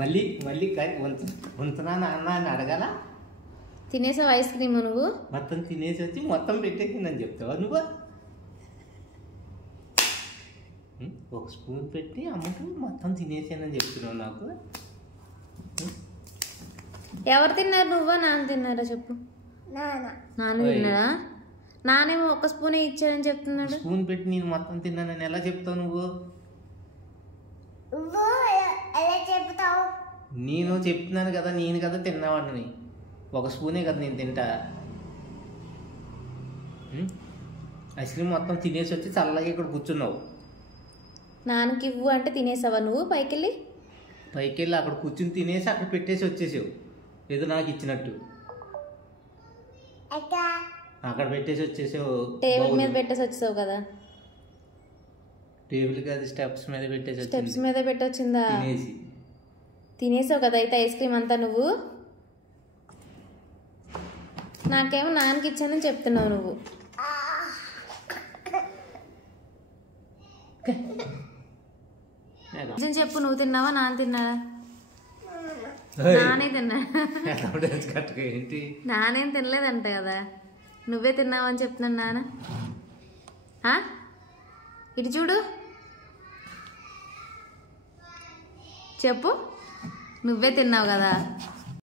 మళ్ళీ మళ్ళీ ఉంచునా నాన్న అని అడగాల. తినేసావు ఐస్ క్రీమ్ నువ్వు? మొత్తం తినేసి వచ్చి మొత్తం పెట్టేసిందని చెప్తావా నువ్వు? ఒక స్పూన్ పెట్టి అమ్మకు మొత్తం తినేసానని చెప్తున్నావు నాకు. ఎవరు తిన్నారు, నువ్వా నాన్న తిన్నారా చెప్పు? నాన్న తిన్నాడా? నానేమో ఒక స్పూనే ఇచ్చాడని చెప్తున్నాడు. స్పూన్ పెట్టి నేను మొత్తం తిన్నానని ఎలా చెప్తావు నువ్వు? నేను చెప్తున్నాను కదా, నేను కదా తిన్నావాడిని. ఒక స్పూనే కదా నేను తింటా. ఐస్ క్రీమ్ మొత్తం తినేసి వచ్చి చల్లగా ఇక్కడ కూర్చున్నావు. నాన్నకి ఇవ్వు అంటే తినేసావా నువ్వు? పైకి వెళ్ళి అక్కడ కూర్చుని తినేసి అక్కడ పెట్టేసి వచ్చేసావు, ఏదో నాకు ఇచ్చినట్టు. అక్కడ పెట్టేసి వచ్చేసావు. టేబుల్ మీద పెట్టేసి వచ్చేసావు కదా. టేబుల్ కాదు, స్టెప్స్ మీద పెట్టేసి. స్టెప్స్ మీద పెట్టొచ్చిందా? తినేసావు కదా అయితే ఐస్ క్రీమ్ అంతా నువ్వు. నాకేమో నాన్నకి ఇచ్చానని చెప్తున్నావు నువ్వు. నిజం చెప్పు, నువ్వు తిన్నావా నాన్న తిన్నాడా? నానే తిన్నా. నానేం తినలేదంట కదా, నువ్వే తిన్నావని చెప్తున్నాను నాన్న. ఇటు చూడు, చెప్పు, నువ్వే తిన్నావు కదా.